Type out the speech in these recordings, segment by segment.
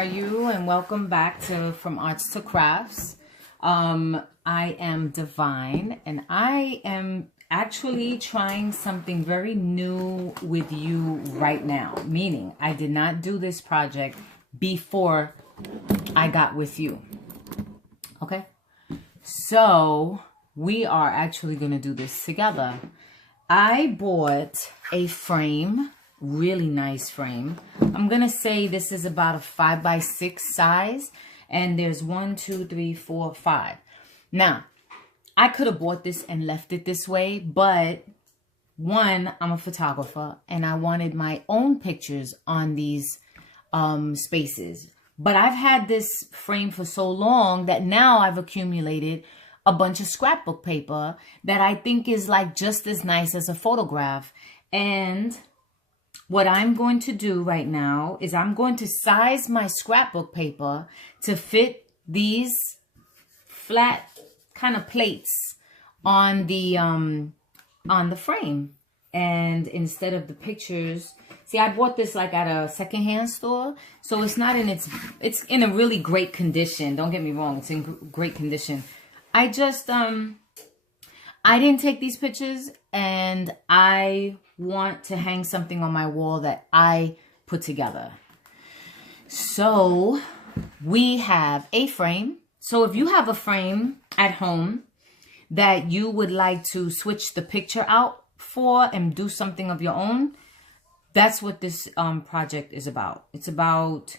are you? And welcome back to From Arts to Crafts. I am Divine, and I am actually trying something very new with you right now. Meaning, I did not do this project before I got with you. Okay? So, we are actually going to do this together. I bought a frame. Really nice frame. I'm gonna say this is about a 5x6 size, and there's 1, 2, 3, 4, 5. Now, I could have bought this and left it this way, but one, I'm a photographer and I wanted my own pictures on these spaces. But I've had this frame for so long that now I've accumulated a bunch of scrapbook paper that I think is like just as nice as a photograph. And what I'm going to do right now is I'm going to size my scrapbook paper to fit these flat kind of plates on the frame. And instead of the pictures, see, I bought this like at a secondhand store, so it's not in it's in a really great condition. Don't get me wrong, it's in great condition. I just I didn't take these pictures, and I want to hang something on my wall that I put together. So we have a frame. So if you have a frame at home that you would like to switch the picture out for and do something of your own, that's what this project is about. It's about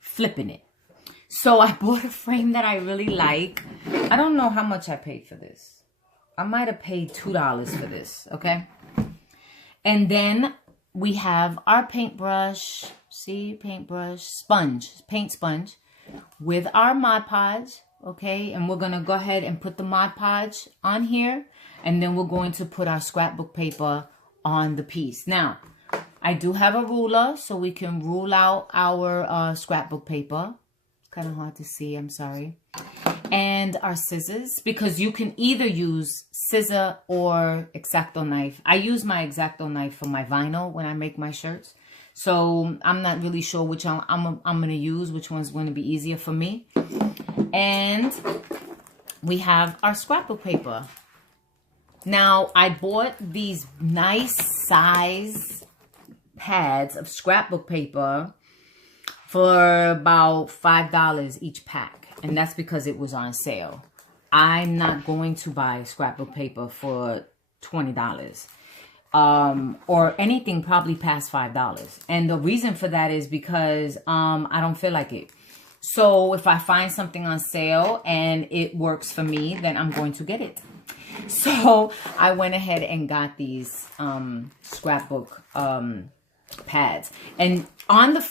flipping it. So I bought a frame that I really like. I don't know how much I paid for this. I might have paid $2 for this, okay? And then we have our paintbrush, see, paintbrush, sponge, paint sponge, with our Mod Podge, okay? And we're gonna go ahead and put the Mod Podge on here, and then we're going to put our scrapbook paper on the piece. Now, I do have a ruler, so we can rule out our scrapbook paper. Kind of hard to see, I'm sorry. And our scissors, because you can either use scissor or Exacto knife. I use my Exacto knife for my vinyl when I make my shirts. So I'm not really sure which one I'm going to use, which one's going to be easier for me. And we have our scrapbook paper. Now, I bought these nice size pads of scrapbook paper for about $5 each pack. And that's because it was on sale. I'm not going to buy scrapbook paper for $20. Or anything probably past $5. And the reason for that is because I don't feel like it. So if I find something on sale and it works for me, then I'm going to get it. So I went ahead and got these scrapbook pads, and on the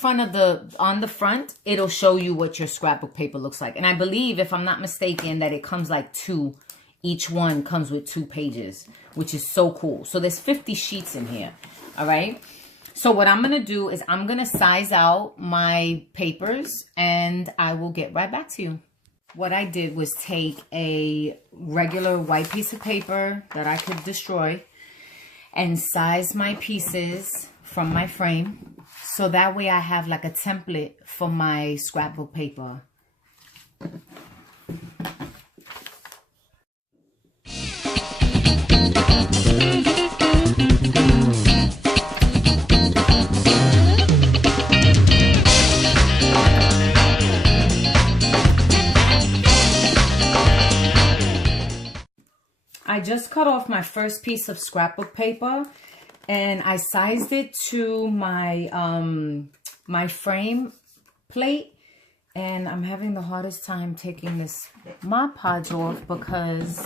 front it'll show you what your scrapbook paper looks like. And I believe, if I'm not mistaken, that it comes like each one comes with 2 pages, which is so cool. So there's 50 sheets in here. All right, so what I'm gonna do is I'm gonna size out my papers, and I will get right back to you. What I did was take a regular white piece of paper that I could destroy and size my pieces from my frame, so that way I have like a template for my scrapbook paper. I just cut off my first piece of scrapbook paper, and I sized it to my my frame plate, and I'm having the hardest time taking this Mod Podge off because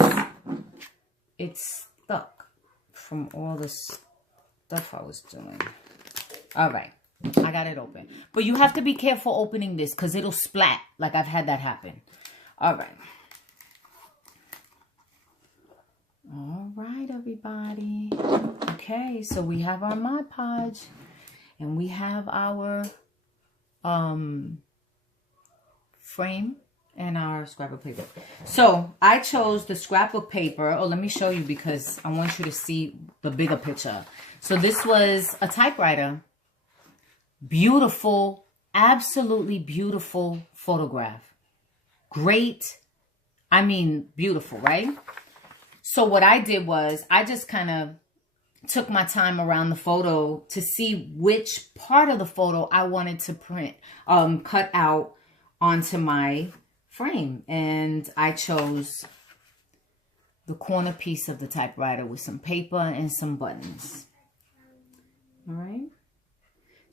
it's stuck from all the stuff I was doing. All right, I got it open. But you have to be careful opening this because it'll splat. Like, I've had that happen. All right. All right, everybody. Okay, so we have our Mod Podge, and we have our frame and our scrapbook paper. So I chose the scrapbook paper. Oh, let me show you because I want you to see the bigger picture. So this was a typewriter. Beautiful Absolutely beautiful photograph. Great. I mean, beautiful, right? So what I did was I just kind of took my time around the photo to see which part of the photo I wanted to cut out onto my frame. And I chose the corner piece of the typewriter with some paper and some buttons. All right.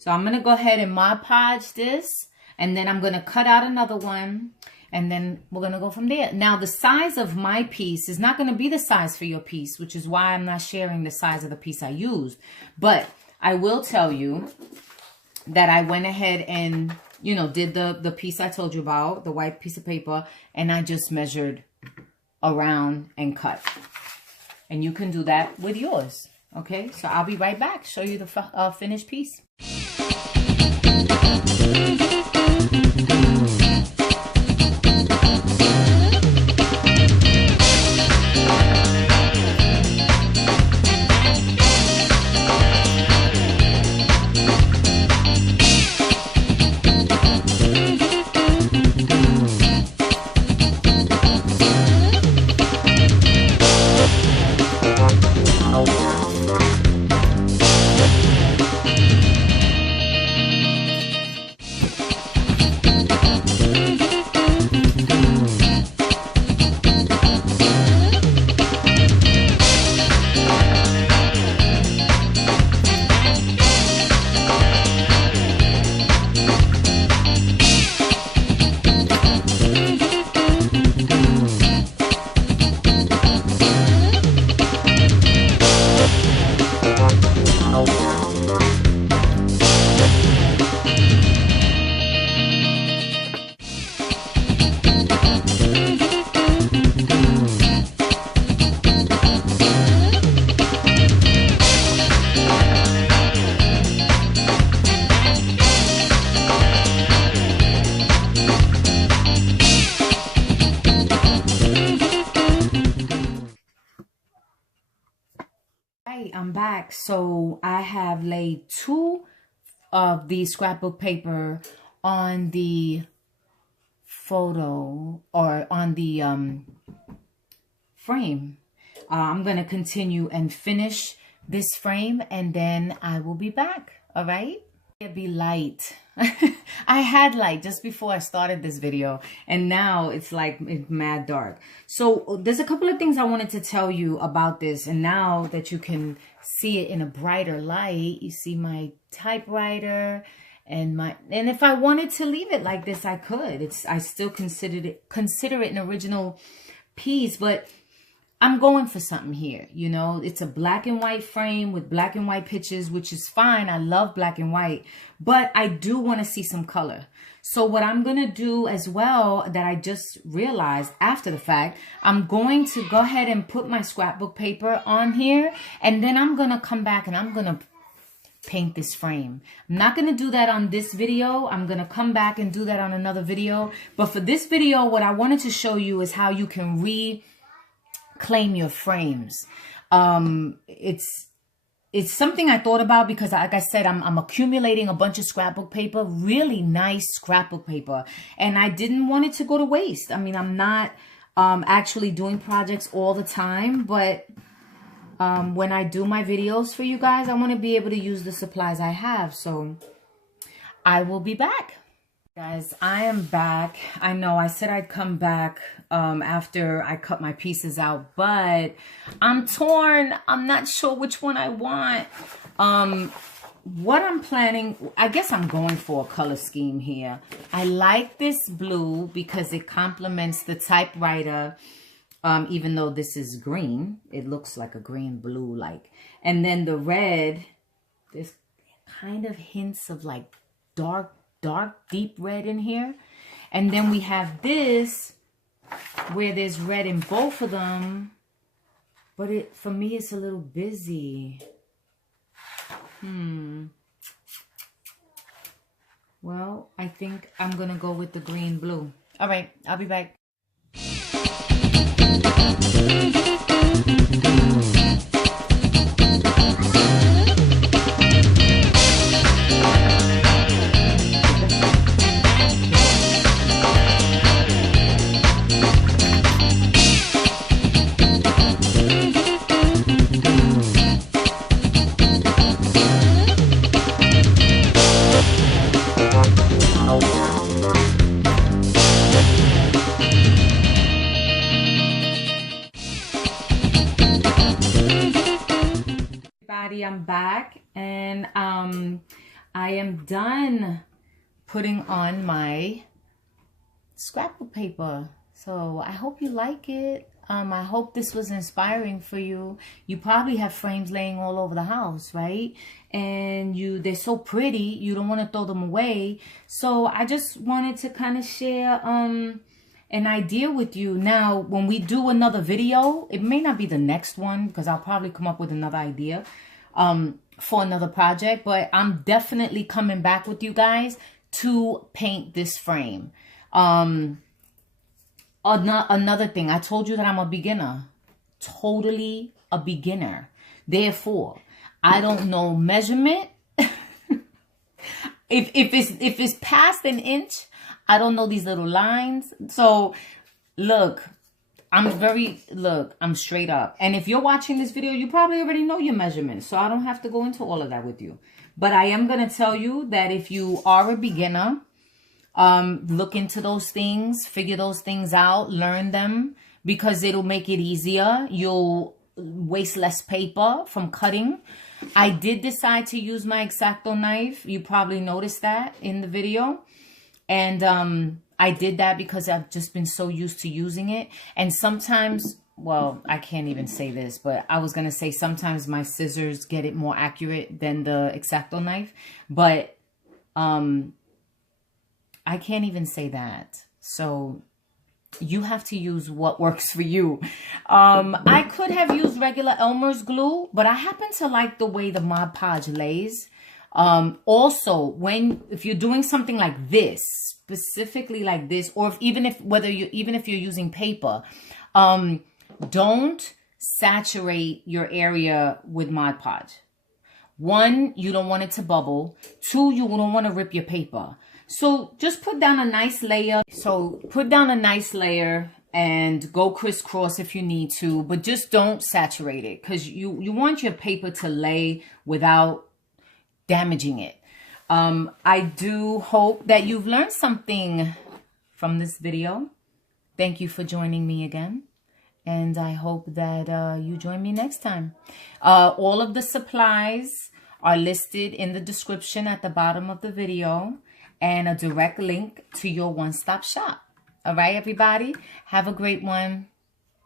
So I'm going to go ahead and Mod Podge this, and then I'm going to cut out another one, and then we're going to go from there. Now, the size of my piece is not going to be the size for your piece, which is why I'm not sharing the size of the piece I used. But I will tell you that I went ahead and, you know, did the piece I told you about, the white piece of paper, and I just measured around and cut. And you can do that with yours. Okay, so I'll be right back, show you the finished piece. I'm back. So I have laid 2 of the scrapbook paper on the photo, or on the frame. I'm going to continue and finish this frame, and then I will be back. All right. It'll be light. I had light just before I started this video, and now it's like it's mad dark. So there's a couple of things I wanted to tell you about this, and now that you can see it in a brighter light, you see my typewriter and if I wanted to leave it like this, I could. I still consider it an original piece, but I'm going for something here, you know. It's a black and white frame with black and white pictures, which is fine. I love black and white, but I do want to see some color. So what I'm going to do as well, that I just realized after the fact, I'm going to go ahead and put my scrapbook paper on here, and then I'm going to come back and I'm going to paint this frame. I'm not going to do that on this video. I'm going to come back and do that on another video. But for this video, what I wanted to show you is how you can reclaim your frames. It's something I thought about because, like I said, I'm accumulating a bunch of scrapbook paper, really nice scrapbook paper, and I didn't want it to go to waste. I mean, I'm not actually doing projects all the time, but when I do my videos for you guys, I want to be able to use the supplies I have. So I will be back. Guys, I am back. I know I said I'd come back after I cut my pieces out, but I'm torn. I'm not sure which one I want. What I'm planning, I guess I'm going for a color scheme here. I like this blue because it complements the typewriter, even though this is green. It looks like a green blue like. And then the red, there's kind of hints of like dark deep red in here. And then we have this where there's red in both of them, but for me it's a little busy. Well, I think I'm gonna go with the green blue. All right, I'll be back. Everybody, I'm back, and I am done putting on my scrapbook paper. So I hope you like it. I hope this was inspiring for you. You probably have frames laying all over the house, right? And they're so pretty, you don't want to throw them away. So I just wanted to kind of share an idea with you. Now, when we do another video, it may not be the next one because I'll probably come up with another idea for another project, but I'm definitely coming back with you guys to paint this frame. Another thing, I told you that I'm a beginner, totally a beginner. Therefore, I don't know measurement. if it's past an inch, I don't know these little lines. So look, I'm straight up. And if you're watching this video, you probably already know your measurements. So I don't have to go into all of that with you. But I am going to tell you that if you are a beginner, look into those things, figure those things out, learn them, because it'll make it easier. You'll waste less paper from cutting. I did decide to use my Exacto knife. You probably noticed that in the video. And I did that because I've just been so used to using it. And sometimes, well, I can't even say this, but I was going to say sometimes my scissors get it more accurate than the Exacto knife. But I can't even say that. So you have to use what works for you. I could have used regular Elmer's glue, but I happen to like the way the Mod Podge lays. Also, if you're doing something like this, specifically like this, or even if you're using paper, don't saturate your area with Mod Podge. 1, you don't want it to bubble. 2, you don't want to rip your paper. So just put down a nice layer. And go crisscross if you need to, but just don't saturate it, because you want your paper to lay without damaging it. I do hope that you've learned something from this video. Thank you for joining me again. And I hope that you join me next time. All of the supplies are listed in the description at the bottom of the video, and a direct link to your one-stop shop. All right, everybody, have a great one.